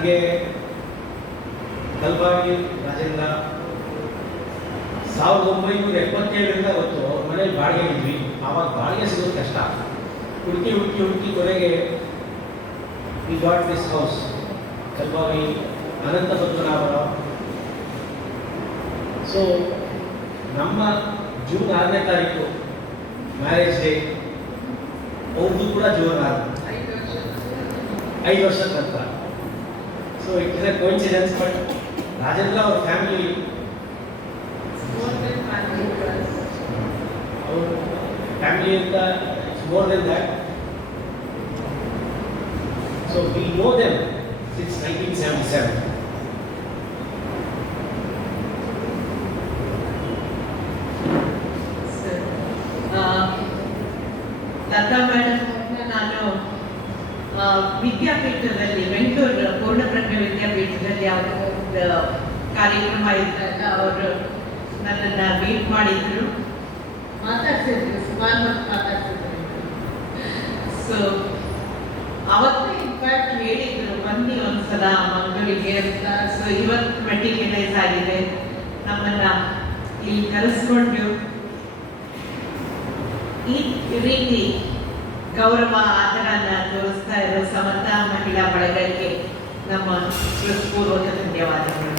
ನನಗೆ ಕಲ್ಬಾಗಿ ರಾಜೇಂದ್ರ 1977ರಿಂದ ಗೊತ್ತು. ಅವ್ರ ಮನೇಲಿ ಬಾಡಿಗೆ ಇದ್ವಿ. ಆವಾಗ ಬಾಡಿಗೆ ಸಿಗೋದು ಕಷ್ಟ. ಹುಡುಕಿ ಕೊನೆಗೆ we got this house Kalbavi Ananta Padmanabharao. So ನಮ್ಮ ಜೂನ್ 6ನೇ ತಾರೀಕು ಮ್ಯಾರೇಜ್ ಡೇ. ಅವ್ರದ್ದು ಕೂಡ ಜೂನ್ 6, 5 ವರ್ಷದ ನಂತರ. So it is a coincidence. But Rajendra ಅವ್ರ ಫ್ಯಾಮಿಲಿ ಅವ್ರ ಫ್ಯಾಮಿಲಿ ಅಂತ it's more than that. So we know them since 1977. Lata madam ನಾನು ವಿದ್ಯಾಪೀಠದಲ್ಲಿ ಬೆಂಗಳೂರು ಪೂರ್ಣಪ್ರಜ್ಞೆ ವಿದ್ಯಾಪೀಠದಲ್ಲಿ ಯಾವುದೋ ಒಂದು ಕಾರ್ಯಕ್ರಮ ಇದ್ದಾಗ ಅವರು ನನ್ನನ್ನು ಮೀಟ್ ಮಾಡಿದ್ರು, ಮಾತಾಡ್ಸಿದ್ರು, ಸುಮಾರು ಹೊತ್ತು ಮಾತಾಡ್ಸಿದ್ರು. ಸೊ ಅವತ್ತೇ ಇನ್ಫ್ಯಾಕ್ಟ್ ಹೇಳಿದ್ರು ಬನ್ನಿ ಒಂದ್ಸಲ ಮಂಗಳೂರಿಗೆ ಅಂತ. ಸೊ ಇವತ್ತು ಮೆಟೀರಿಯಲೈಸ್ ಆಗಿದೆ. ನಮ್ಮನ್ನ ಇಲ್ಲಿ ಕರೆಸ್ಕೊಂಡು ಈ ರೀತಿ ಗೌರವ ಆದರನ್ನ ತೋರಿಸ್ತಾ ಇರೋ ಸಮತಾ ಮಹಿಳಾ ಬಳಗಕ್ಕೆ ನಮ್ಮ ಹೃತ್ಪೂರ್ವಕ ಧನ್ಯವಾದಗಳು.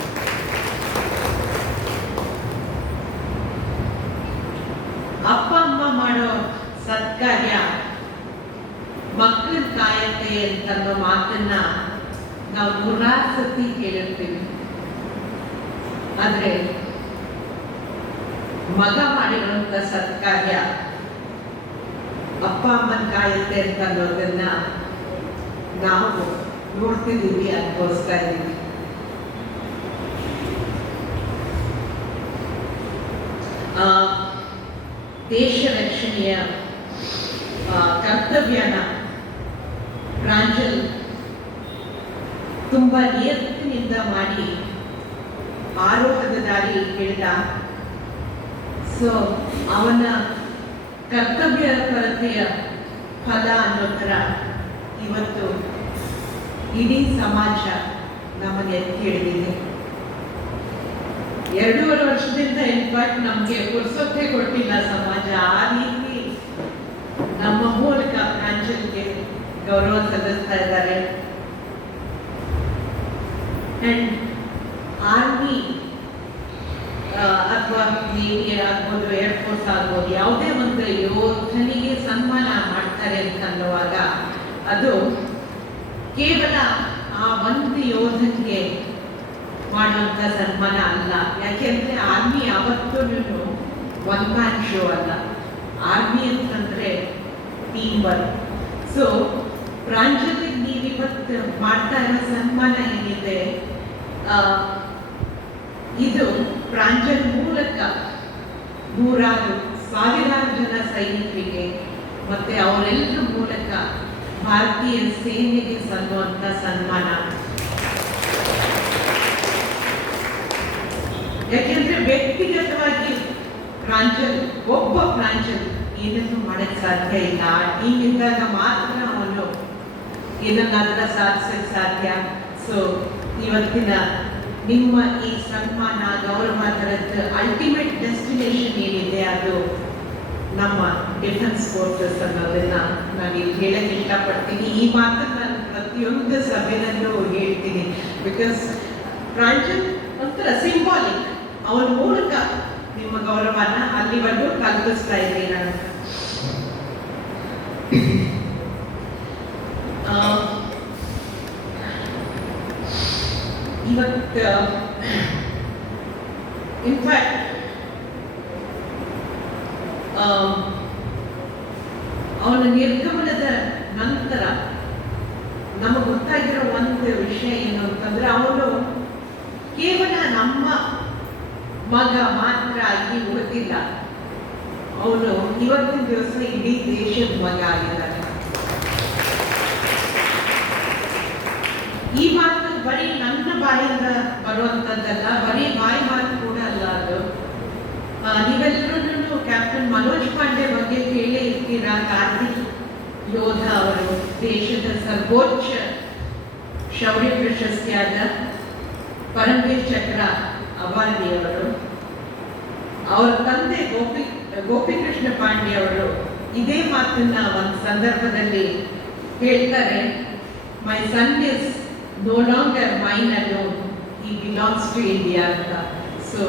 ಅಪ್ಪ ಅಮ್ಮ ಮಾಡೋ ಸತ್ಕಾರ್ಯ ಮಕ್ಕಳನ್ನ ಕಾಯತ್ತೆ ಅಂತನ್ನೋ ಮಾತನ್ನ ನಾವು 100 ಸತಿ ಕೇಳಿರ್ತೀವಿ. ಆದ್ರೆ ಮಗ ಮಾಡಿರುವಂತ ಸತ್ಕಾರ್ಯ ಅಪ್ಪ ಅಮ್ಮನ ಕಾಯುತ್ತೆ ಅಂತ ಅನ್ನೋದನ್ನ ನಾವು ನೋಡ್ತಿದ್ದೀವಿ, ಅನುಭವಿಸ್ತಾ ಇದ್ದೀವಿ. ದೇಶ ರಕ್ಷಣೆಯ ಕರ್ತವ್ಯನ ಪ್ರಾಂಜಲ್ ತುಂಬಾ ನಿಯತ್ತಿನಿಂದ ಮಾಡಿ ಆರೋಹದ ದಾರಿ ಹಿಡಿದ. ಸೊ ಅವನ ಕರ್ತವ್ಯ ಪರತೆಯ ಫಲ ಅನ್ನೋ ಥರ ಇವತ್ತು ಇಡೀ ಸಮಾಜ ನಮ್ಮನ್ನು ಎತ್ತಿ ಹಿಡಿದಿದೆ. 2.5 ವರ್ಷದಿಂದ ಇನ್ಫ್ಯಾಕ್ಟ್ ನಮಗೆ ಪುರ್ಸೊತ್ತೇ ಕೊಟ್ಟಿಲ್ಲ ಸಮಾಜ. ಆ ರೀತಿ ನಮ್ಮ ಮೂಲಕ ಪ್ರಾಂಜಲ್ಗೆ ಗೌರವ ಸಲ್ಲಿಸ್ತಾ ಇದ್ದಾರೆ. ಅಂಡ್ ಆರ್ಮಿ ಅಥವಾ ನೇವಿ ಆಗ್ಬೋದು, ಏರ್ಫೋರ್ಸ್ ಆಗ್ಬೋದು, ಯಾವುದೇ ಒಂದು ಯೋಧನಿಗೆ ಸನ್ಮಾನ ಮಾಡ್ತಾರೆ ಅಂತ ಅನ್ನುವಾಗ ಅದು ಕೇವಲ ಆ ಒಂದು ಯೋಧನಿಗೆ ಮಾಡುವಂಥ ಸನ್ಮಾನ ಅಲ್ಲ. ಯಾಕೆಂದ್ರೆ ಆರ್ಮಿ ಯಾವತ್ತೂ ಒನ್ ಮ್ಯಾನ್ ಶೋ ಅಲ್ಲ. ಆರ್ಮಿ ಅಂತಂದ್ರೆ ಟೀಮ್ ವರ್ಕ್. ಸೊ ಪ್ರಾಂಜಲಿಗೆ ನೀವಿವತ್ತು ಮಾಡ್ತಾ ಇರೋ ಸನ್ಮಾನ ಏನಿದೆ, ಇದು ಪ್ರಾಂಜಲ್ ಮೂಲಕ 100,000 ಜನ ಸೈನಿಕರಿಗೆ ಮತ್ತೆ ಅವರೆಲ್ಲರ ಮೂಲಕ ಭಾರತೀಯ ಸೇನೆಗೆ ಸಲ್ಲುವಂತ ಸನ್ಮಾನ. ಯಾಕೆಂದ್ರೆ ವ್ಯಕ್ತಿಗತವಾಗಿ ಪ್ರಾಂಜಲ್ ಒಬ್ಬ ಪ್ರಾಂಜಲ್ ಏನನ್ನು ಮಾಡಕ್ ಸಾಧ್ಯ ಇಲ್ಲ. ಆ ಟೀಮ್ ಇದ್ದಾಗ ಮಾತ್ರ ಅವನು ಏನನ್ನಾದ್ರೂ ಸಾಧಿಸಕ್ಕೆ ಸಾಧ್ಯ. ಸೊ ಇವತ್ತಿನ ನಿಮ್ಮ ಈ ಸನ್ಮಾನ ಗೌರವ ಥರದ್ದು ಅಲ್ಟಿಮೇಟ್ ಡೆಸ್ಟಿನೇಷನ್ ಏನಿದೆ ಅದು ನಮ್ಮ ಡಿಫೆನ್ಸ್ ಫೋರ್ಸಸ್ ಅನ್ನೋದನ್ನ ನಾನು ಇಲ್ಲಿ ಹೇಳಕ್ಕೆ ಇಷ್ಟಪಡ್ತೀನಿ. ಈ ಮಾತನ್ನು ನಾನು ಪ್ರತಿಯೊಂದು ಸಭೆಯಲ್ಲೂ ಹೇಳ್ತೀನಿ. ಬಿಕಾಸ್ ಪ್ರಾಂಜಲ್ ಒಂಥರ ಸಿಂಬಾಲಿಕ್. ಅವನ ಮೂಲಕ ನಿಮ್ಮ ಗೌರವನ ಅಲ್ಲಿವರೆಗೂ ಕಲ್ಪಿಸ್ತಾ ಇದ್ದೀನಿ ನಾನು. ಇವತ್ತು ಇನ್ಫ್ಯಾಕ್ಟ್ ಅವನ ನಿರ್ಗಮನದ ನಂತರ ನಮಗೆ ಗೊತ್ತಾಗಿರೋ ಒಂದು ವಿಷಯ ಏನು ಅಂತಂದ್ರೆ, ಅವನು ಕೇವಲ ನಮ್ಮ ಮಗ ಮಾತ್ರ ಆಗಿ ಉಳಿದಿಲ್ಲ, ಅವನು ಇವತ್ತಿನ ದಿವಸ ಇಡೀ ದೇಶದ ಮಗ ಆಗಿದ್ದಾನೆ. ಈ ಮಾತು ಬರೀ ನನ್ನ ಬಾಯಿಂದ ಬರುವಂತದ್ದಲ್ಲ, ಬರೀ ಬಾಯಿ ಮಾತು ಕೂಡ ಅಲ್ಲ ಅದು. ನೀವೆಲ್ಲರೂ ಕ್ಯಾಪ್ಟನ್ ಮನೋಜ್ ಪಾಂಡೆ ಬಗ್ಗೆ ಕೇಳೇ ಇರ್ತೀರಾ. ಕಾರ್ಗಿಲ್ ಯೋಧ ಅವರು ದೇಶದ ಸರ್ವೋಚ್ಚ ಶೌರ್ಯ ಪ್ರಶಸ್ತಿಯಾದ ಪರಮವೀರ್ ಚಕ್ರ ಅವಾರ್ಡಿಯವರು, ಅವರ ತಂದೆ ಗೋಪಿಕೃಷ್ಣ ಪಾಂಡೆ ಅವರು ಇದೇ ಮಾತನ್ನ ಒಂದು ಸಂದರ್ಭದಲ್ಲಿ ಹೇಳ್ತಾರೆ, my son is no longer mine alone, he belongs to India ಅಂತ. ಸೊ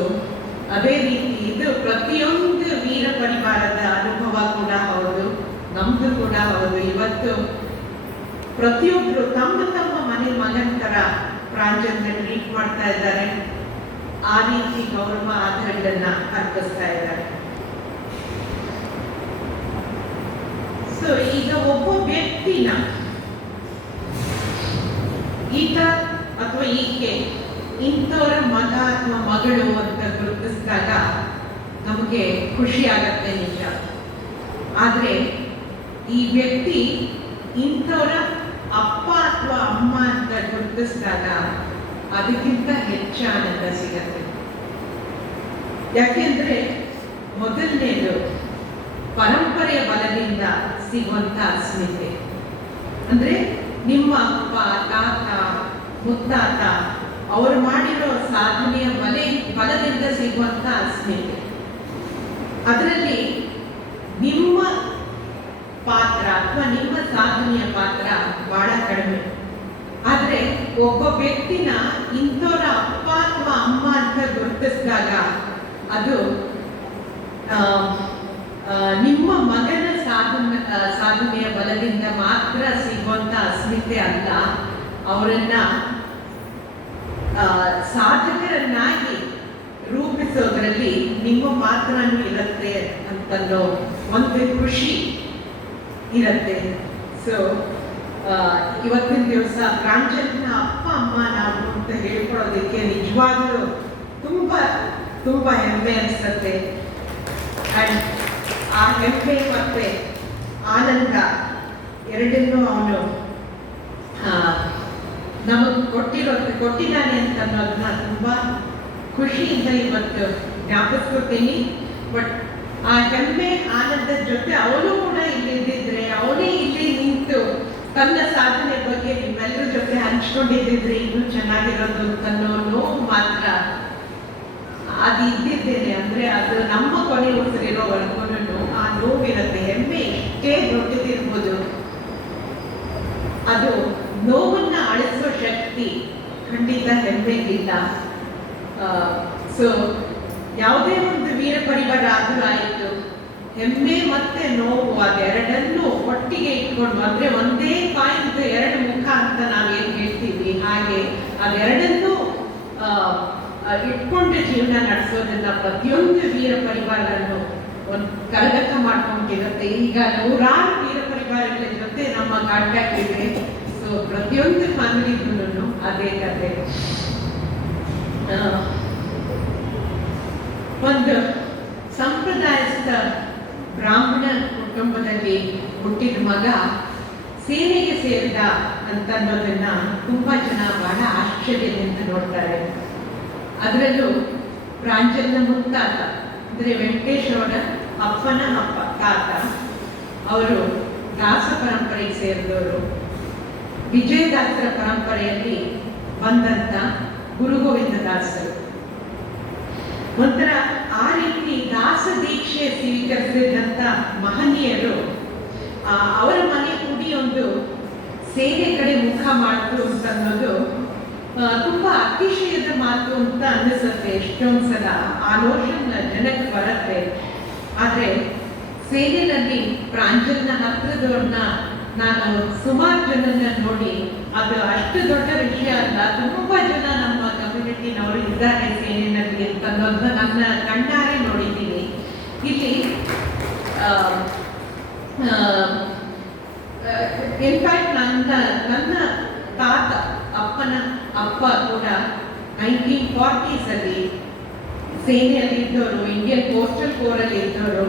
ಅದೇ ರೀತಿ ಇದು ಪ್ರತಿಯೊಂದು ವೀರ ಪರಿವಾರದ ಅನುಭವ ಕೂಡ ಹೌದು, ನಮ್ದು ಕೂಡ ಹೌದು. ಇವತ್ತು ಪ್ರತಿಯೊಬ್ರು ತಮ್ಮ ತಮ್ಮ ಮನೆ ಮಗನ ತರ ಪ್ರಾಂಜಲ್ನ ಟ್ರೀಟ್ ಮಾಡ್ತಾ ಇದ್ದಾರೆ, ಆ ರೀತಿ ಗೌರವ ಆಧಾರಗಳನ್ನ ಅರ್ಪಿಸ್ತಾ ಇದ್ದಾರೆ. ಸೊ ಈಗ ಒಬ್ಬ ವ್ಯಕ್ತಿನ ಈತ ಅಥವಾ ಈಕೆ ಇಂಥವರ ಮಗ ಅಥವಾ ಮಗಳು ಅಂತ ಗುರುತಿಸಿದಾಗ ನಮಗೆ ಖುಷಿ ಆಗತ್ತೆ ನಿಜ. ಆದ್ರೆ ಈ ವ್ಯಕ್ತಿ ಇಂಥವರ ಅಪ್ಪ ಅಥವಾ ಅಮ್ಮ ಅಂತ ಗುರುತಿಸಿದಾಗ ಅದಕ್ಕಿಂತ ಹೆಚ್ಚು ಆನಂದ ಸಿಗತ್ತೆ. ಯಾಕೆಂದ್ರೆ ಮೊದಲನೇದು ಪರಂಪರೆಯ ಬಲದಿಂದ ಸಿಗುವಂತ ಅಸ್ಮಿತೆ. ಅಂದ್ರೆ ನಿಮ್ಮ ಅಪ್ಪ, ತಾತ, ಮುತ್ತಾತ ಅವರು ಮಾಡಿರೋ ಸಾಧನೆಯ ಬಲದಿಂದ ಸಿಗುವಂತ ಅಸ್ಮಿತೆ. ಅದರಲ್ಲಿ ನಿಮ್ಮ ಪಾತ್ರ ಅಥವಾ ನಿಮ್ಮ ಸಾಧನೆಯ ಪಾತ್ರ ಬಹಳ ಕಡಿಮೆ. ಆದ್ರೆ ಒಬ್ಬ ವ್ಯಕ್ತಿನ ಇಂಥವರ ಅಪ್ಪ ಅಥವಾ ಅಮ್ಮ ಅಂತ ಗುರುತಿಸಿದಾಗ ಅದು ನಿಮ್ಮ ಮಗನ ಸಾಧನೆಯ ಬಲದಿಂದ ಮಾತ್ರ ಸಿಗುವಂತ ಅಸ್ಮಿತೆ ಅಲ್ಲ, ಅವರನ್ನ ಸಾಧಕರನ್ನಾಗಿ ರೂಪಿಸೋದ್ರಲ್ಲಿ ನಿಮ್ಮ ಪಾತ್ರನೂ ಇರುತ್ತೆ ಅಂತನ್ನೋ ಒಂದು ಖುಷಿ ಇರುತ್ತೆ. ಸೊ ಇವತ್ತಿನ ದಿವಸ ಪ್ರಾಂಜಲ್ನ ಅಪ್ಪ ಅಮ್ಮ ನಾವು ಅಂತ ಹೇಳ್ಕೊಳ್ಳೋದಕ್ಕೆ ನಿಜವಾಗ್ಲೂ ತುಂಬಾ ತುಂಬಾ ಹೆಮ್ಮೆ ಅನಿಸುತ್ತೆ. ಅಂಡ್ ಆ ಹೆಮ್ಮೆ ಮತ್ತೆ ಆನಂದ ಎರಡನ್ನೂ ಅವನು ನಮಗೆ ಕೊಟ್ಟಿದ್ದಾನೆ ಅಂತ ಅನ್ನೋದನ್ನ ತುಂಬಾ ಖುಷಿಯಿಂದ ಇವತ್ತು ಜ್ಞಾಪಿಸ್ಕೊತೀನಿ. ಬಟ್ ಆ ಹೆಮ್ಮೆ ಆನಂದದ ಜೊತೆ ಅವನು ಕೂಡ ಇಲ್ಲಿದ್ದಿದ್ರೆ, ಅವನೇ ಇಲ್ಲಿ ನಿಂತು ತನ್ನ ಸಾಧನೆ ಬಗ್ಗೆ ನಿಮ್ಮೆಲ್ಲರ ಜೊತೆ ಹಂಚ್ಕೊಂಡಿದ್ದಿದ್ರೆ ಇನ್ನೂ ಚೆನ್ನಾಗಿರೋದು ಅನ್ನೋ ನೋವು ಮಾತ್ರ ಅದು ಇದ್ದಿದ್ದೇನೆ. ಅಂದ್ರೆ ಅದು ನಮ್ಮ ಕೊನೆ ಉಸಿರಿರೋವರೆಗೂ ಆ ನೋವಿರುತ್ತೆ. ಹೆಮ್ಮೆ ಎಷ್ಟೇ ದೊಡ್ಡದಿರ್ಬೋದು, ಅದು ನೋವನ್ನ ಅಳಿಸೋ ಶಕ್ತಿ ಖಂಡಿತ ಹೆಮ್ಮೆಗಿಲ್ಲ. ಸೊ ಯಾವುದೇ ಒಂದು ವೀರ ಪರಿವಾರ ಆದ್ರೂ ಆಯಿತು, ಹೆಮ್ಮೆ ಮತ್ತೆ ನೋವು ಅದೆರಡನ್ನೂ ಒಟ್ಟಿಗೆ ಇಟ್ಕೊಂಡು, ಅಂದ್ರೆ ಒಂದೇ ಕಾಯಿನ್ ಎರಡು ಮುಖ ಅಂತ ನಾವೇನ್ ಹೇಳ್ತೀವಿ, ಹಾಗೆ ಅದೆರಡನ್ನೂ ಇಟ್ಕೊಂಡ ಜೀವನ ನಡೆಸೋದನ್ನ ಪ್ರತಿಯೊಂದು ವೀರ ಪರಿವಾರವನ್ನು ಒಂದು ಕರಗತ ಮಾಡ್ಕೊಂಡಿರುತ್ತೆ. ಈಗ ನೂರಾರು ವೀರ ಪರಿವಾರಗಳ ಜೊತೆ ನಮ್ಮ ಕಾಂಟ್ಯಾಕ್ಟ್ ಇದೆ. ಸೊ ಪ್ರತಿಯೊಂದು ಫ್ಯಾಮಿಲಿಗೂ ಅದೇ ಕತೆ. ಒಂದು ಸಂಪ್ರದಾಯಸ್ಥ ಬ್ರಾಹ್ಮಣ ಕುಟುಂಬದಲ್ಲಿ ಹುಟ್ಟಿದ ಮಗ ಸೇನೆಗೆ ಸೇರಿದ ಅಂತ ಅನ್ನೋದನ್ನ ತುಂಬಾ ಜನ ಬಹಳ ಆಶ್ಚರ್ಯದಿಂದ ನೋಡ್ತಾರೆ. ಅದರಲ್ಲೂ ಪ್ರಾಂಜಲ್ನ ಮುತ್ತಾತ ಅಂದ್ರೆ ವೆಂಕಟೇಶ್ ಅವರ ಅಪ್ಪನ ಅಪ್ಪ ತಾತ ಅವರು ದಾಸ ಪರಂಪರೆಗೆ ಸೇರಿದವರು. ವಿಜಯದಾಸರ ಪರಂಪರೆಯಲ್ಲಿ ಬಂದಂತ ಗುರು ಗೋವಿಂದ ದಾಸರು. ಒಂಥರ ಆ ರೀತಿ ದಾಸ ದೀಕ್ಷೆ ಸ್ವೀಕರಿಸಿದಂತ ಮಹನೀಯರು ಅವರ ಮನೆ ಕುಡಿಯೊಂದು ಸೇನೆ ಕಡೆ ಮುಖ ಮಾಡ್ತು ಅಂತ ಅನ್ನೋದು ತುಂಬಾ ಅತಿಶಯದ ಮಾತು ಅಂತ ಅನ್ನಿಸುತ್ತೆ. ಎಷ್ಟೊಂದು ಸಲ ಆ ನೋಷನ್ ಜನಕ್ಕೆ ಬರುತ್ತೆ. ಆದ್ರೆ ಸೇನೆಯಲ್ಲಿ ಪ್ರಾಂಜಲ್ನ ಹತ್ರದವ್ರನ್ನ ನಾನು ಸುಮಾರು ಜನನ್ನ ನೋಡಿ ಅದು ಅಷ್ಟು ದೊಡ್ಡ ವಿಷಯ ಅಲ್ಲ, ತುಂಬಾ ಜನ ನಮ್ಮ ಕಮ್ಯುನಿಟಿನವರು ಇದ್ದಾರೆ ಸೇನೆಯಲ್ಲಿ ಅಂತ ಅನ್ನೋದನ್ನ ನನ್ನ ಕಣ್ಣಾರೆ ನೋಡಿದ್ದೀನಿ. ಇಲ್ಲಿ ಇನ್ಫ್ಯಾಕ್ಟ್ ನನ್ನ ತಾತ ಅಪ್ಪನ ಅಪ್ಪ ಕೂಡ 1940s ಅಲ್ಲಿ ಸೇನೆಯಲ್ಲಿ ಇದ್ದವರು, ಇಂಡಿಯನ್ ಪೋಸ್ಟಲ್ ಕೋರ್ ಅಲ್ಲಿ ಇದ್ದವರು.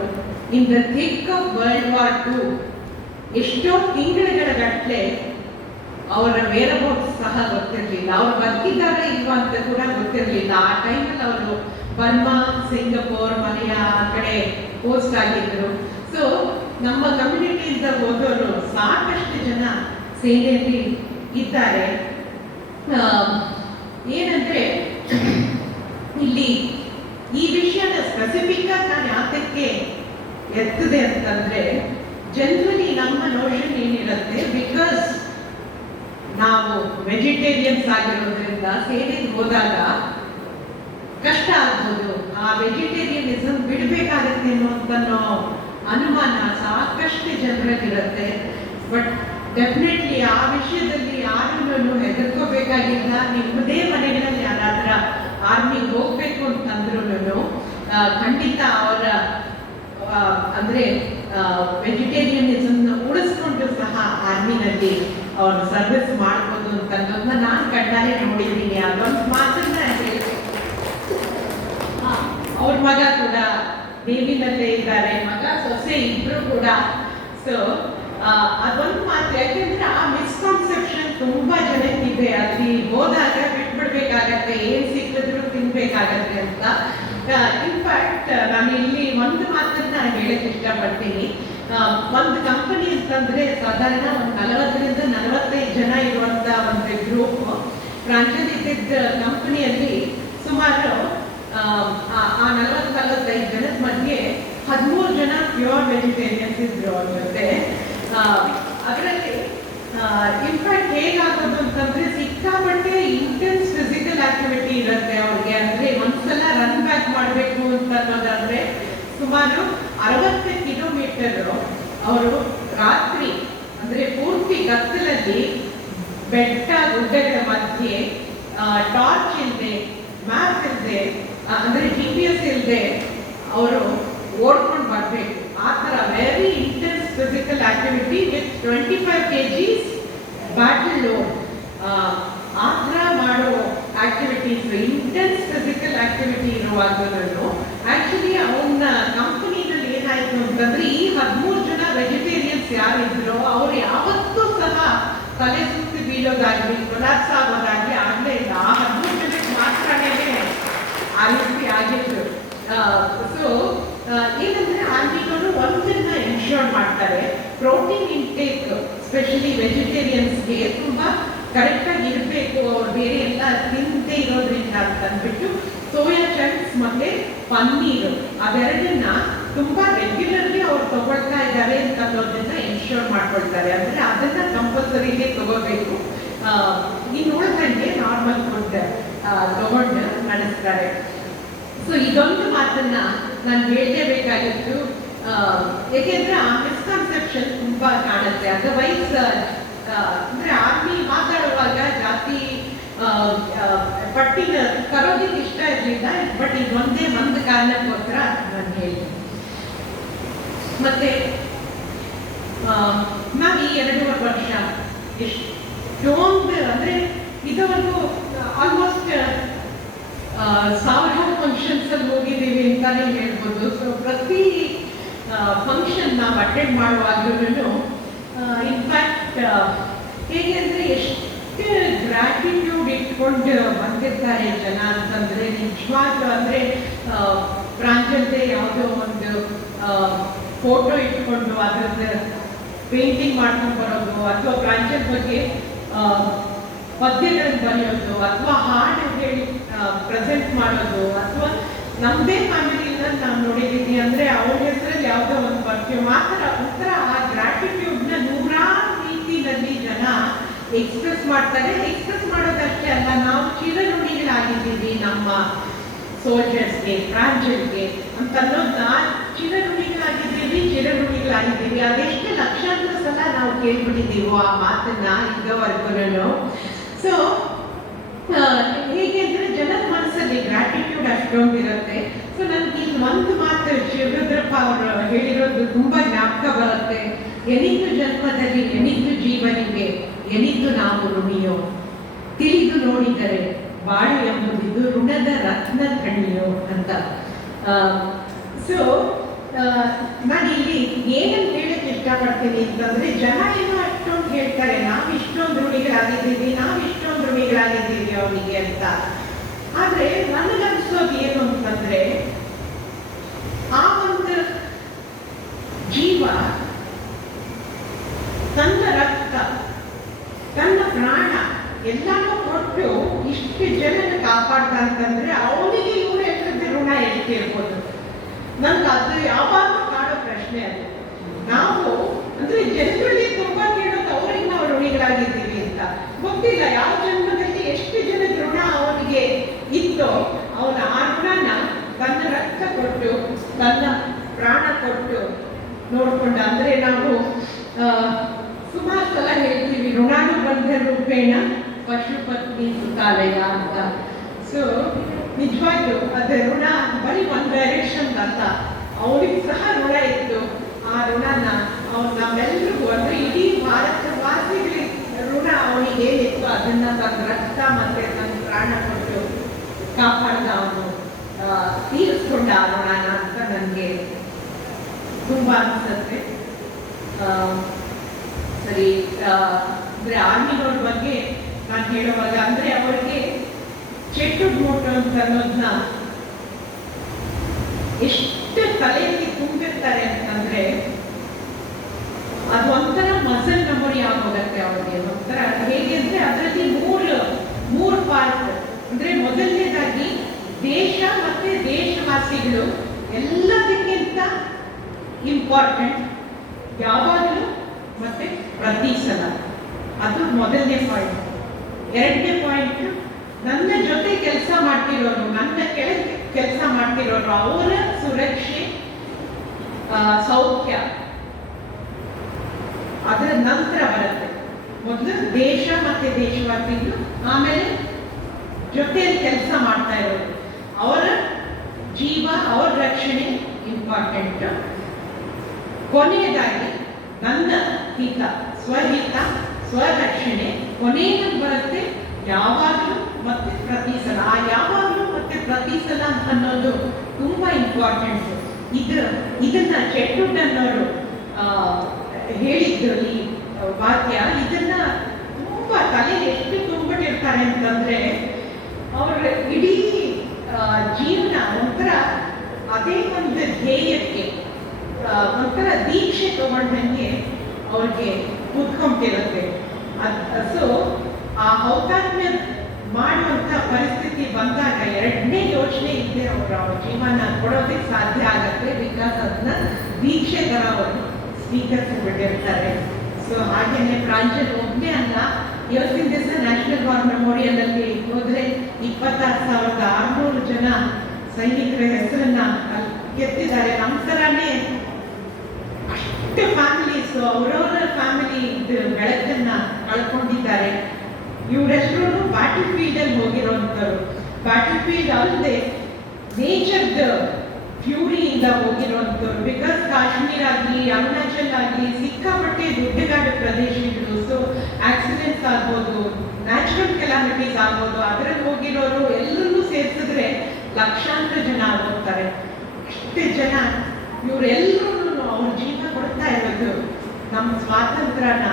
In the thick of world war II ಎಷ್ಟೋ ತಿಂಗಳುಗಳ ಗಟ್ಟಲೆ ಅವರ ವೇರಬೌಟ್ಸ್ ಸಹ ಗೊತ್ತಿರಲಿಲ್ಲ, ಅವ್ರು ಬದುಕಿದ್ದಾರೆ ಇಲ್ವಾ ಅಂತ ಕೂಡ ಗೊತ್ತಿರಲಿಲ್ಲ. ಆ ಟೈಮಲ್ಲಿ ಅವರು ಬರ್ಮಾ, ಸಿಂಗಪೂರ್, ಮಲೆಯ ಆ ಕಡೆ ಪೋಸ್ಟ್ ಆಗಿದ್ರು. ಸೊ ನಮ್ಮ ಕಮ್ಯುನಿಟಿಯಿಂದ ಹೋದವರು ಸಾಕಷ್ಟು ಜನ ಸೇನೆಯಲ್ಲಿ ಇದ್ದಾರೆ. ಏನಂದ್ರೆ ಇಲ್ಲಿ ಈ ವಿಷಯದ ಸ್ಪೆಸಿಫಿಕ್ ಆಗಿ ನಾನು ಯಾತಕ್ಕೆ ಎತ್ತದೆ ಅಂತಂದ್ರೆ, ಜನರಲಿ ನಮ್ಮ ನೋಷನ್ ಏನಿರುತ್ತೆ, ಬಿಕಾಸ್ ನಾವು ವೆಜಿಟೇರಿಯನ್ಸ್ ಆಗಿರೋದ್ರಿಂದ ಸೇನೆಗೆ ಹೋದಾಗ ಕಷ್ಟ ಆಗ್ಬೋದು, ಆ ವೆಜಿಟೇರಿಯನಿಸಮ್ ಬಿಡಬೇಕಾಗತ್ತೆ ಅನ್ನೋ ಅನುಮಾನ ಸಾಕಷ್ಟು ಜನರಲ್ಲಿರುತ್ತೆ. ಬಟ್ ಡೆಫಿನೆಟ್ಲಿ ಆ ವಿಷಯದಲ್ಲಿ ಯಾರನ್ನೂ ಹೆದರ್ಕೋಬೇಕಾಗಿಲ್ಲ. ನಿಮ್ಮದೇ ಮನೆಗಳಲ್ಲಿ ಯಾರಾದ್ರ ಆರ್ಮಿಗೆ ಹೋಗ್ಬೇಕು ಅಂತಂದ್ರೂ ಖಂಡಿತ ಅವರ ಅಂದ್ರೆ ವೆಜಿಟೇರಿಯನಿಸಮ್ನ ಉಳಿಸ್ಕೊಂಡು ಸಹ ಆರ್ಮಿನಲ್ಲಿ ಅವರು ಸರ್ವಿಸ್ ಮಾಡ್ಬೋದು ಅಂತನ್ನೋದನ್ನ ನಾನು ಕಣ್ಣಾರೆ ನೋಡಿದ್ದೀನಿ. ಅದೊಂದು ಮಾತನ್ನ ಹೇಳ್ತೀನಿ. ಅವ್ರ ಮಗ ಕೂಡ ನೇವಿನಲ್ಲೇ ಇದ್ದಾರೆ, ಮಗ ಸೊಸೆ ಇಬ್ರು ಕೂಡ. ಸೊ ಅದೊಂದು ಮಾತು, ಯಾಕೆಂದ್ರೆ ಆ ಮಿಸ್ಕಾನ್ಸೆಪ್ಷನ್ ತುಂಬಾ ಜನಕ್ಕಿದೆ. ಅಲ್ಲಿ ಹೋದಾಗ ಬಿಟ್ಬಿಡ್ಬೇಕಾಗತ್ತೆ, ಏನ್ ಸಿಕ್ಕಿದ್ರು ತಿನ್ಬೇಕಾಗತ್ತೆ ಅಂತ. ಇನ್ಫ್ಯಾಕ್ಟ್ ನಾನು ಇಲ್ಲಿ ಒಂದು ಮಾತನ್ನ ಹೇಳಕ್ ಇಷ್ಟಪಡ್ತೀನಿ. ಒಂದು ಕಂಪನಿ ಅಂತಂದ್ರೆ ಸಾಧಾರಣ ಒಂದು 40ರಿಂದ 45 ಜನ ಇರುವಂತ ಒಂದು ಗ್ರೂಪ್ ಪ್ರಾಂಶುದ್ಧ ಕಂಪನಿಯಲ್ಲಿ ಸುಮಾರು ಆ 40-45 ಜನದ ಮಧ್ಯೆ 13 ಜನ ಪ್ಯೂರ್ ವೆಜಿಟೇರಿಯನ್ಸ್ ಇದ್ರು ಅವ್ರ ಜೊತೆ. ಅದರಲ್ಲಿ ಇನ್ಫ್ಯಾಕ್ಟ್ ಹೇಗಾಗೋದು ಅಂತಂದ್ರೆ ಸಿಕ್ಕಾಪಟ್ಟೆ ಇಂಟೆನ್ಸ್ ಫಿಸಿಕಲ್ ಆಕ್ಟಿವಿಟಿ ಇರುತ್ತೆ ಅವ್ರಿಗೆ. ಅಂದ್ರೆ ಒಂದ್ಸಲ ರನ್ ಬ್ಯಾಕ್ ಮಾಡಬೇಕು ಅಂತ ಅನ್ನೋದಾದ್ರೆ ಸುಮಾರು 60 ಕಿಲೋಮೀಟರ್ ಅವರು ರಾತ್ರಿ ಅಂದ್ರೆ ಪೂರ್ತಿ ಕತ್ತಲಲ್ಲಿ ಬೆಟ್ಟ ಗುಡ್ಡಗಳ ಮಧ್ಯೆ ಟಾರ್ಚ್ ಇಲ್ಲದೆ, ಮ್ಯಾಪ್ ಇಲ್ಲದೆ, ಅಂದ್ರೆ GPS ಇಲ್ಲದೆ ಅವರು ಓಡ್ಕೊಂಡು ಬರ್ಬೇಕು. ಆ ತರ very intense physical activity with 25 kgs battle load. ಆ ಥರ ಮಾಡೋ ಆಕ್ಟಿವಿಟೀಸ್, ಇಂಟೆನ್ಸ್ ಫಿಸಿಕಲ್ ಆಕ್ಟಿವಿಟಿ ಇರುವಾಗಲೂ ಆಕ್ಚುಲಿ ಅವನ ಕಂಪನಿನಲ್ಲಿ ಏನಾಯ್ತು ಅಂತಂದ್ರೆ ಈ 13 ಜನ ವೆಜಿಟೇರಿಯನ್ಸ್ ಯಾರಿದ್ರು ಅವ್ರು ಯಾವತ್ತೂ ಸಹ ತಲೆ ಸುತ್ತಿ ಬೀಳೋದಾಗ್ಲಿ ಕೊಲಾಪ್ಸ್ ಆಗೋದಾಗ್ಲಿ ಆಗ್ಲೇ ಇಲ್ಲ. ಆ 13 ಜನಕ್ಕೆ ಮಾತ್ರನೇ ಆ ರೀತಿ ಆಗಿತ್ತು. ಸೊ ಏನಂದ್ರೆ ಆರ್ಮಿಗಳು ಒಂದನ್ನ ಎನ್ಶೋರ್ ಮಾಡ್ತಾರೆ, ಪ್ರೋಟೀನ್ ಇಂಟೇಕ್ ಸ್ಪೆಷಲಿ ವೆಜಿಟೇರಿಯನ್ಸ್ಗೆ ತುಂಬಾ ಕರೆಕ್ಟ್ ಆಗಿ ಇರಬೇಕು. ಅವ್ರು ಬೇರೆ ಎಲ್ಲ ತಿಂದೇ ಇರೋದ್ರಿಂದ ಅಂತ ಅಂದ್ಬಿಟ್ಟು ಸೋಯಾ ಚಂಕ್ಸ್ ಮತ್ತೆ ಪನ್ನೀರು ಅವೆರಡನ್ನ ತುಂಬಾ ರೆಗ್ಯುಲರ್ಲಿ ಅವ್ರು ತಗೊಳ್ತಾ ಇದ್ದಾರೆ ಅಂತ ಅನ್ನೋದನ್ನ ಎನ್ಶೋರ್ ಮಾಡ್ಕೊಳ್ತಾರೆ. ಅಂದ್ರೆ ಅದನ್ನ ಕಂಪಲ್ಸರಿಗೆ ತಗೋಬೇಕು. ನೀವು ನೋಡಿದಂಗೆ ನಾರ್ಮಲ್ ಫುಡ್ ತಗೊಂಡು ನಡೆಸ್ತಾರೆ. ಸೊ ಇದೊಂದು ಮಾತನ್ನ ನಾನು ಹೇಳಲೇಬೇಕಾಗಿತ್ತು, ಏಕೆಂದ್ರೆ ಆ ಮಿಸ್ಕನ್ಸೆಪ್ಷನ್ ತುಂಬಾ ಕಾಣುತ್ತೆ. ಅದರ್ವೈಸ್ ಅಂದ್ರೆ ಆರ್ಮಿ ಮಾತಾಡುವಾಗ ಜಾತಿ ಪಟ್ಟಿನ ತರೋದಿಕ್ಕೆ ಇಷ್ಟ ಇರಲಿಲ್ಲ. ಬಟ್ ಇದೊಂದೇ ಒಂದು ಕಾರಣಕ್ಕೋಸ್ಕರ ನಾನು ಹೇಳ್ತೀನಿ. ಮತ್ತೆ ನಾವು ಈ 2.5 ವರ್ಷ ಎಷ್ಟೊಂದು ಅಂದ್ರೆ ಇದುವರೆಗೂ ಆಲ್ಮೋಸ್ಟ್ 1000 ಫಂಕ್ಷನ್ಸ್ ಅಲ್ಲಿ ಹೋಗಿದ್ದೀವಿ ಅಂತಾನೆ ಹೇಳ್ಬೋದು. ಸೊ ಪ್ರತಿ ಫಂಕ್ಷನ್ ನಾವು ಅಟೆಂಡ್ ಮಾಡುವಾಗ್ಲೂ ಇನ್ಫ್ಯಾಕ್ಟ್ ಹೇಗೆ ಅಂದ್ರೆ ಎಷ್ಟು ಗ್ರಾಟಿಟ್ಯೂಡ್ ಇಟ್ಕೊಂಡು ಬಂದಿರ್ತಾರೆ ಜನ ಅಂತಂದ್ರೆ ನಿಜವಾಗ್ಲೂ. ಅಂದ್ರೆ ಪ್ರಾಂಜಲ್ದೆ ಯಾವುದೋ ಒಂದು ಫೋಟೋ ಇಟ್ಕೊಂಡು ಅದ್ರದ್ದು ಪೇಂಟಿಂಗ್ ಮಾಡ್ಕೊಂಡು ಬರೋದು, ಅಥವಾ ಪ್ರಾಂಜಲ್ ಬಗ್ಗೆ ಪದ್ಯಗಳನ್ನು ಬರೆಯೋದು, ಅಥವಾ ಹಾಡು ಹೇಳಿ ಪ್ರೆಸೆಂಟ್ ಮಾಡೋದು, ಅಥವಾ ನಮ್ಮದೇ ಫ್ಯಾಮಿಲಿಯಿಂದ ನಾವು ನೋಡಿದ್ದೀವಿ ಅಂದ್ರೆ ಅವ್ರ ಹೆಸರಲ್ಲಿ ಯಾವುದೋ ಒಂದು ಪರ್ಫ್ಯೂಮ್ ಆ ಥರ ಒಂಥರ ಆ ಗ್ರಾಟಿಟ್ಯೂಡ್ನ ನೂರಾರು ರೀತಿಯಲ್ಲಿ ಜನ ಎಕ್ಸ್ಪ್ರೆಸ್ ಮಾಡ್ತಾರೆ. ಎಕ್ಸ್ಪ್ರೆಸ್ ಮಾಡೋದಷ್ಟೇ ಅಲ್ಲ, ನಾವು ಚಿರಋಣಿಗಳಾಗಿದ್ದೀವಿ ನಮ್ಮ ಸೋಲ್ಜರ್ಸ್ಗೆ, ಪ್ರಾಂಜಲ್ಗೆ ಅಂತ ಅನ್ನೋದನ್ನ ಚಿರಋಣಿಗಳಾಗಿದ್ದೀವಿ. ಅದೆಷ್ಟು ಲಕ್ಷಾಂತರ ಸಲ ನಾವು ಕೇಳ್ಬಿಟ್ಟಿದ್ದೀವೋ ಆ ಮಾತನ್ನ ಇದುವರೆಗೂ. ಸೊ ಹೇಗೆ ಅಂದ್ರೆ ಜನದ ಮನಸ್ಸಲ್ಲಿ ಗ್ರಾಟಿಟ್ಯೂಡ್ ಅಷ್ಟೊಂದಿರುತ್ತೆ. ಸೊ ನನ್ಗೆ ಇಲ್ಲಿ ಒಂದು ಮಾತು ಶಿವರುದ್ರಪ್ಪ ಅವರು ಹೇಳಿರೋದು ತುಂಬಾ ಜ್ಞಾಪಕ ಬರುತ್ತೆ. ಎನಿದ್ದು ಜನ್ಮದಲ್ಲಿ ಎನಿದ್ದು ಜೀವನಿಗೆ ಎನಿದ್ದು ನಾವು ಋಣಿಯೋ, ತಿಳಿದು ನೋಡಿದರೆ ಬಾಳು ಎಂಬುದಿದ್ದು ಋಣದ ರತ್ನ ಕಣಿಯೋ ಅಂತ. ಸೊ ನಾನು ಇಲ್ಲಿ ಏನಂತ ಹೇಳಕ್ಕೆ ಇಷ್ಟಪಡ್ತೀನಿ ಅಂತಂದ್ರೆ, ಜನ ಏನೋ ಅಷ್ಟೊಂದು ಹೇಳ್ತಾರೆ ನಾವು ಇಷ್ಟೊಂದು ಋಣಿಗಳಾಗಿದ್ದೀವಿ ಅವನಿಗೆ ಅಂತ. ಆದ್ರೆ ನನಗನ್ಸೋದು ಏನು ಅಂತಂದ್ರೆ, ಆ ಒಂದು ಜೀವ ತನ್ನ ರಕ್ತ, ತನ್ನ ಪ್ರಾಣ ಎಲ್ಲಾನು ಕೊಟ್ಟು ಪ್ರಶ್ನೆ ಅದು. ನಾವು ಅಂದ್ರೆ ಜನಗಳಿಗೆ ತುಂಬಾ ಕೇಳೋದು ಅವರಿಗೆ ನಾವು ಋಣಿಗಳಾಗಿದ್ದೀವಿ ಅಂತ. ಗೊತ್ತಿಲ್ಲ ಯಾವ ಜನ್ಮದಲ್ಲಿ ಎಷ್ಟು ಜನದ ಋಣ ಅವನಿಗೆ ಇತ್ತೋ ಅವನ ಆ ಋಣನ ತನ್ನ ರಕ್ತ ಕೊಟ್ಟು ತನ್ನ ಪ್ರಾಣ ಕೊಟ್ಟು ನೋಡ್ಕೊಂಡ. ಅಂದ್ರೆ ನಾವು ಸುಮಾರು ಸಲ ಹೇಳ್ತೀವಿ ಋಣಾನುಬಂಧ ರೂಪೇಣ ಪಶುಪತ್ನಿ ಸುತಾಲಯ ಅಂತ. ಸೊ ನಿಜವಾಗ್ಲೂ ಅದೇ ಋಣ ಬರೀ ಒಂದು ಡೈರೆಕ್ಷನ್ ಅಲ್ಲ, ಅವನಿಗೆ ಸಹ ಋಣ ಇತ್ತು. ಆ ಋಣನ ನಮ್ಮೆಲ್ರಿಗೂ ಅಂದ್ರೆ ಇಡೀ ಭಾರತವಾಸಿಗಳಿಗೆ ಋಣ ಅವನಿಗೆ ಏನಿತ್ತು ಅದನ್ನ ತನ್ನ ರಕ್ತ ಮತ್ತೆ ತನ್ನ ಪ್ರಾಣ ಕೊಟ್ಟು ಕಾಪಾಡ್ದ ಅವನು, ತೀರಿಸ್ಕೊಂಡ ಆ ಋಣನ ಅಂತ ನನಗೆ ತುಂಬಾ ಅನ್ಸುತ್ತೆ. ಸರಿ, ಅಂದ್ರೆ ಆರ್ಮಿನವ್ರ ಬಗ್ಗೆ ನಾನು ಹೇಳುವಾಗ ಅಂದ್ರೆ ಅವರಿಗೆ ಚೆಟ್ಟುಡ್ ಮೋಟು ಅಂತ ಅನ್ನೋದನ್ನ ಎಷ್ಟು ತಲೆಯಲ್ಲಿ ತುಂಬಿರ್ತಾರೆ ಅಂತಂದ್ರೆ ಅದು ಒಂಥರ ಮಸಲ್ ಮೆಮೊರಿ ಆಗೋಗತ್ತೆ ಅವ್ರಿಗೆ. ಒಂಥರ ಹೇಗೆ ಅಂದ್ರೆ ಅದರಲ್ಲಿ ಮೂರು ಪಾರ್ಟ್. ಅಂದ್ರೆ ಮೊದಲನೇದಾಗಿ ದೇಶ ಮತ್ತೆ ದೇಶವಾಸಿಗಳು ಎಲ್ಲದಕ್ಕಿಂತ ಇಂಪಾರ್ಟೆಂಟ್ ಯಾವಾಗಲೂ ಮತ್ತೆ ಪ್ರತಿ ಸಲ. ಅದು ಮೊದಲನೇ ಪಾಯಿಂಟ್. ಎರಡನೇ ಪಾಯಿಂಟ್, ನನ್ನ ಜೊತೆ ಕೆಲಸ ಮಾಡ್ತಿರೋರು, ನನ್ನ ಕೆಳಗೆ ಕೆಲಸ ಮಾಡ್ತಿರೋರು, ಅವರ ಸುರಕ್ಷೆ ಸೌಖ್ಯ ಅದರ ನಂತರ ಬರುತ್ತೆ. ಮೊದಲು ದೇಶ ಮತ್ತೆ ದೇಶವಾಸಿಗಳು, ಆಮೇಲೆ ಜೊತೆಯಲ್ಲಿ ಕೆಲಸ ಮಾಡ್ತಾ ಇರೋರು, ಅವರ ಜೀವ ಅವರ ರಕ್ಷಣೆ ಇಂಪಾರ್ಟೆಂಟ್. ಕೊನೆಯದಾಗಿ ನನ್ನ ಹಿತ, ಸ್ವಹಿತ, ಸ್ವರಕ್ಷಣೆ ಕೊನೆಯಲ್ಲಿ ಬರುತ್ತೆ ಯಾವಾಗಲೂ ಮತ್ತೆ ಪ್ರತಿ ಸಲ. ಆ ಯಾವಾಗಲೂ ಮತ್ತೆ ಪ್ರತಿ ಸಲ ಅನ್ನೋದು ತುಂಬಾ ಇಂಪಾರ್ಟೆಂಟ್. ಇದನ್ನ ಚೆಟ್ಟುಡ್ ಅನ್ನೋರು ಹೇಳಿದ್ರು ಈ ವಾಕ್ಯ. ಇದನ್ನ ತುಂಬಾ ತಲೆ ಎಷ್ಟು ತುಂಬಿಟ್ಟಿರ್ತಾರೆ ಅಂತಂದ್ರೆ ಅವ್ರ ಇಡೀ ಜೀವನ ಒಂಥರ ಅದೇ ಒಂದು ಧ್ಯೇಯಕ್ಕೆ ಒಂಥರ ದೀಕ್ಷೆ ತಗೊಂಡಂಗೆ ಅವ್ರಿಗೆ ಕೂತ್ಕೊಂತಿರುತ್ತೆ. ಸೊ ಆ ಹುತಾತ್ಮೆ ಮಾಡುವಂತ ಪರಿಸ್ಥಿತಿ ಬಂದಾಗ ಎರಡನೇ ಯೋಚನೆ ಇದ್ದೇ ಅವ್ರ ಜೀವನ ಕೊಡೋದಕ್ಕೆ ಸಾಧ್ಯ ಆಗತ್ತೆ. ಬಿಕಾಸ್ ಅದನ್ನ ದೀಕ್ಷೆ ತರ ಅವರು ಸ್ವೀಕರಿಸಿಬಿಟ್ಟಿರ್ತಾರೆ. ಸೊ ಹಾಗೇನೆ ಪ್ರಾಂಜಲ್ ಒಬ್ಬನೇ ಅಲ್ಲ, ಇವತ್ತಿನ ದಿವಸ ನ್ಯಾಷನಲ್ ವಾರ್ ಮೆಮೋರಿಯಲ್ ಅಲ್ಲಿ ಹೋದ್ರೆ 26,600 ಜನ ಸೈನಿಕರ ಹೆಸರನ್ನ ಕೆತ್ತಿದ್ದಾರೆ. ನಮ್ಮ ತರಾನೇ ಅಷ್ಟು ಫ್ಯಾಮಿಲೀಸ್ ಅವರವರ ಫ್ಯಾಮಿಲಿ ಬೆಳಕನ್ನ ಕಳ್ಕೊಂಡಿದ್ದಾರೆ. ಇವರೆಲ್ಲರೂ ಬ್ಯಾಟಲ್ ಫೀಲ್ಡ್ ಅಲ್ಲಿ ಹೋಗಿರೋಂಥವ್ರು. ಬ್ಯಾಟಲ್ ಫೀಲ್ಡ್ ಅಲ್ಲದೆ ನೇಚರ್ದ ಫ್ಯೂರಿಯಿಂದ ಹೋಗಿರುವಂಥವ್ರು. ಬಿಕಾಸ್ ಕಾಶ್ಮೀರ ಆಗಲಿ, ಅರುಣಾಚಲ್ ಆಗಲಿ ಸಿಕ್ಕಾಪಟ್ಟೆ ಗುಡ್ಡಗಾಡು ಪ್ರದೇಶಗಳು. ಸೊ ಆಕ್ಸಿಡೆಂಟ್ಸ್ ಆಗ್ಬೋದು, ನ್ಯಾಚುರಲ್ ಕೆಲಾಮಿಟೀಸ್ ಆಗ್ಬೋದು, ಅದರಲ್ಲಿ ಹೋಗಿರೋರು ಎಲ್ಲರೂ ಸೇರಿಸಿದ್ರೆ ಲಕ್ಷಾಂತರ ಜನ ಆಗೋಗ್ತಾರೆ. ಅಷ್ಟೇ ಜನ ಇವರೆಲ್ಲರೂ ಅವ್ರ ಜೀವ ಕೊಡ್ತಾ ಇರೋದು ನಮ್ಮ ಸ್ವಾತಂತ್ರ್ಯನ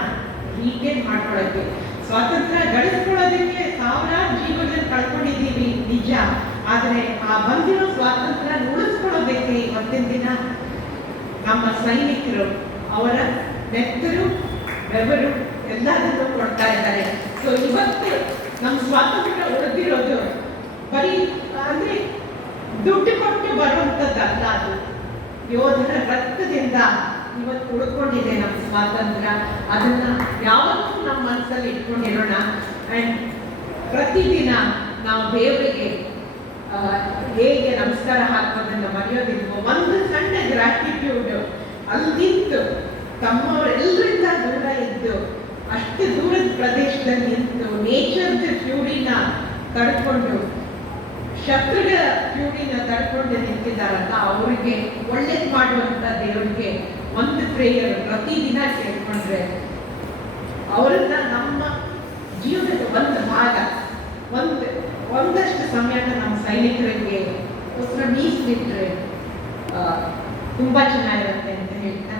ರೀಟೇನ್ ಮಾಡ್ಕೊಳ್ಳೋಕ್ಕೆ. ಸ್ವಾತಂತ್ರ್ಯ ಗಳಿಸ್ಕೊಳ್ಳೋದಕ್ಕೆ ಸಾವಿರಾರು ಜೀವಗಳನ್ನು ಕಳ್ಕೊಂಡಿದ್ದೀವಿ ನಿಜ, ಆದರೆ ಆ ಬಂದಿರೋ ಸ್ವಾತಂತ್ರ್ಯ ಉಳಿಸ್ಕೊಳ್ಳೋದಕ್ಕೆ ಇವತ್ತಿನ ದಿನ ನಮ್ಮ ಸೈನಿಕರು ಅವರ ನೆತ್ತರು ಬೆವರು ಎಲ್ಲದನ್ನು ಕೊಡ್ತಾ ಇದ್ದಾರೆ. ಸೊ ಇವತ್ತು ನಮ್ಮ ಸ್ವಾತಂತ್ರ್ಯ ಉಳಿದಿರೋದು ಬರೀ ಅಂದ್ರೆ ದುಡ್ಡು ಕೊಟ್ಟು ಬರುವಂಥದ್ದಲ್ಲ, ಅದು ಯೋಧರ ರಕ್ತದಿಂದ ಇವತ್ತು ಉಳ್ಕೊಂಡಿದೆ ನಮ್ಮ ಸ್ವಾತಂತ್ರ್ಯ. ಅದನ್ನ ಯಾವತ್ತೂ ನಮ್ಮ ಮನಸ್ಸಲ್ಲಿ ಇಟ್ಕೊಂಡಿರೋಣ. ಅಂಡ್ ಪ್ರತಿದಿನ ನಾವು ದೇವರಿಗೆ ಹೇಗೆ ನಮಸ್ಕಾರ ಹಾಕೋದನ್ನ ಮರೆಯೋದಿಲ್ವೋ, ಒಂದು ಸಣ್ಣ ಗ್ರಾಟಿಟ್ಯೂಡ್ ಅಲ್ಲಿ ನಿಂತು ತಮ್ಮವರೆಲ್ಲರಿಂದ ದೂರ ಇದ್ದು ಅಷ್ಟು ದೂರದ ಪ್ರದೇಶದಲ್ಲಿ ನಿಂತು ನೇಚರ್ದ ಫ್ಯೂರಿನ ತಡ್ಕೊಂಡು, ಶತ್ರುಗಳ ಫ್ಯೂರಿನ ತಡ್ಕೊಂಡು ನಿಂತಿದ್ದಾರಲ್ಲ, ಅವರಿಗೆ ಒಳ್ಳೇದು ಮಾಡುವಂತ ದೇವರಿಗೆ ಒಂದು ಪ್ರೇಯರ್ ಪ್ರತಿದಿನ ಕೇಳ್ಕೊಂಡ್ರೆ ಅವರನ್ನ ನಮ್ಮ ಜೀವನದ ಒಂದು ಭಾಗ, ಒಂದಷ್ಟು ಸಮಯನ ನಮ್ಮ ಸೈನಿಕರಿಗೆ ಮೀಸಲಿಟ್ರೆ ತುಂಬಾ ಚೆನ್ನಾಗಿರುತ್ತೆ ಅಂತ ಹೇಳ್ತಾ